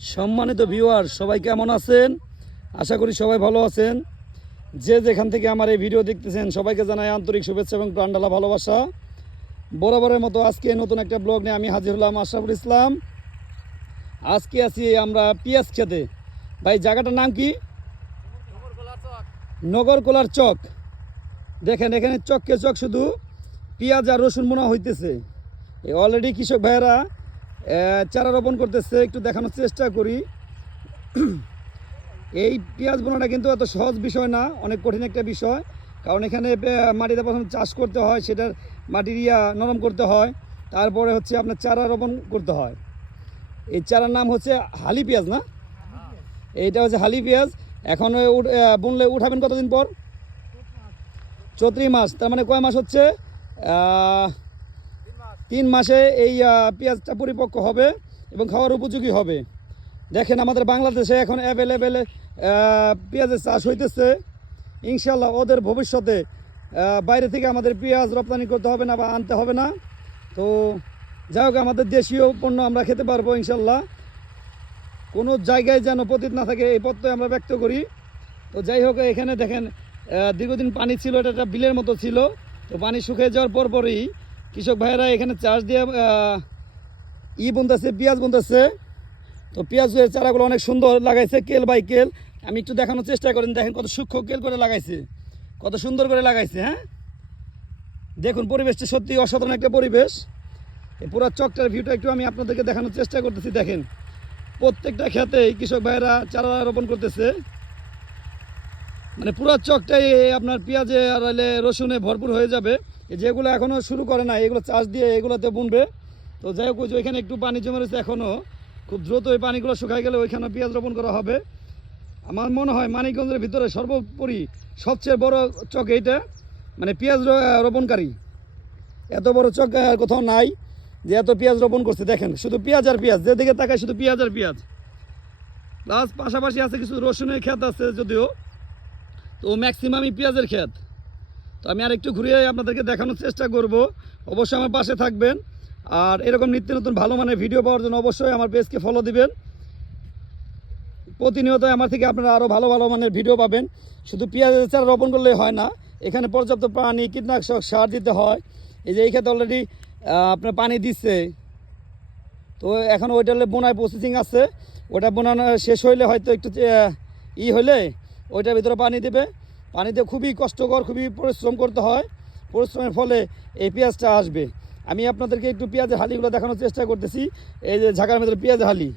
সম্মানিত ভিউয়ার সবাই কেমন আছেন? আশা করি সবাই ভালো আছেন। যে যেখান থেকে আমার এই ভিডিও দেখতেছেন সবাইকে জানাই আন্তরিক শুভেচ্ছা এবং প্রাণঢালা ভালোবাসা। বরাবরের মতো আজকে নতুন একটা ব্লগ নিয়ে আমি হাজির হলাম, আশরাফুল ইসলাম। আজকে আছি আমরা পেঁয়াজ খেতে। ভাই জায়গাটার নাম কি? নগরকোলার চক। দেখেন এখানে চককে চক শুধু পেঁয়াজ আর রসুন বোনা হইতেছে। অলরেডি কৃষক ভাইয়েরা চারা রোপণ করতেছে, একটু দেখানোর চেষ্টা করি। এই পেঁয়াজ বোনাটা কিন্তু এত সহজ বিষয় না, অনেক কঠিন একটা বিষয়। কারণ এখানে মাটিতে প্রথম চাষ করতে হয়, সেটার মাটির নরম করতে হয়, তারপরে হচ্ছে আপনার চারা রোপণ করতে হয়। এই চারার নাম হচ্ছে হালি পেঁয়াজ না? এইটা হচ্ছে হালি পেঁয়াজ। এখন বুনলে উঠাবেন কতদিন পর? চৈত্র মাস। তার মানে কয় মাস হচ্ছে? 3 মাসে এই পেঁয়াজটা পরিপক্ক হবে এবং খাওয়ার উপযোগী হবে। দেখেন আমাদের বাংলাদেশে এখন অ্যাভেলেবেল পেঁয়াজের চাষ হইতেছে। ইনশাল্লাহ ওদের ভবিষ্যতে বাইরে থেকে আমাদের পেঁয়াজ রপ্তানি করতে হবে না বা আনতে হবে না। তো যাই হোক, আমাদের দেশীয় পণ্য আমরা খেতে পারবো ইনশাল্লাহ। কোনো জায়গায় যেন পতিত না থাকে এই পথটাই আমরা ব্যক্ত করি। তো যাই হোক, এখানে দেখেন দীর্ঘদিন পানি ছিল, এটা একটা বিলের মতো ছিল। তো পানি শুকিয়ে যাওয়ার পরপরই কৃষক ভাইয়েরা এখানে চাষ দিয়ে বুনতেছে, পেঁয়াজ বুনতেছে। তো পেঁয়াজের চারাগুলো অনেক সুন্দর লাগাইছে, কেল বাই কেল। আমি একটু দেখানোর চেষ্টা করেন, দেখেন কত সূক্ষ্ম কেল করে লাগাইছে, কত সুন্দর করে লাগাইছে। হ্যাঁ, দেখুন পরিবেশটা সত্যি অসাধারণ একটা পরিবেশ। এই পুরো চকটার ভিউটা একটু আমি আপনাদেরকে দেখানোর চেষ্টা করতেছি। দেখেন প্রত্যেকটা ক্ষেতেই কৃষক ভাইয়েরা চারা রোপণ করতেছে। মানে পুরো চকটাই আপনার পেঁয়াজে আর রসুনে ভরপুর হয়ে যাবে। যেগুলো এখনও শুরু করে না এগুলো চাষ দিয়ে এগুলোতে বুনবে। তো যাই হোক, ওইখানে একটু পানি জমে রয়েছে, এখনও খুব দ্রুত ওই পানিগুলো শুকাই গেলে ওইখানে পেঁয়াজ রোপণ করা হবে। আমার মনে হয় মানিকগঞ্জের ভিতরে সর্বোপরি সবচেয়ে বড় চক এইটা, মানে পেঁয়াজ রোপণকারী। এত বড় চক আর কোথাও নাই যে এত পেঁয়াজ রোপণ করছে। দেখেন শুধু পেঁয়াজ আর পেঁয়াজ, যেদিকে তাকায় শুধু পেঁয়াজ আর পেঁয়াজ। প্লাস পাশাপাশি আছে কিছু রসুনের ক্ষেত আছে যদিও, তো ম্যাক্সিমামই পেঁয়াজের ক্ষেত। তো আমি আর একটু ঘুরিয়ে আপনাদেরকে দেখানোর চেষ্টা করব। অবশ্যই আমার পাশে থাকবেন, আর এরকম নিত্য নতুন ভালো মানের ভিডিও পাওয়ার জন্য অবশ্যই আমার পেজকে ফলো দিবেন। প্রতিনিয়ত আমার থেকে আপনারা আরও ভালো ভালো মানের ভিডিও পাবেন। শুধু পেঁয়াজের চারা রোপণ করলেই হয় না, এখানে পর্যাপ্ত পানি, কীটনাশক, সার দিতে হয়। এই যে এই ক্ষেত্রে অলরেডি আপনার পানি দিচ্ছে। তো এখন ওইটা বোনায় প্রসেসিং আছে, ওটা বোনানো শেষ হইলে হয়তো একটু হলে ওইটার ভিতরে পানি দেবে। পানিতে খুবই কষ্টকর, খুবই পরিশ্রম করতে হয়। পরিশ্রমের ফলে এই পেঁয়াজটা আসবে। আমি আপনাদেরকে একটু পেঁয়াজের হালিগুলো দেখানোর চেষ্টা করতেছি। এই যে ঝাঁকার ভিতরে পেঁয়াজের হালি।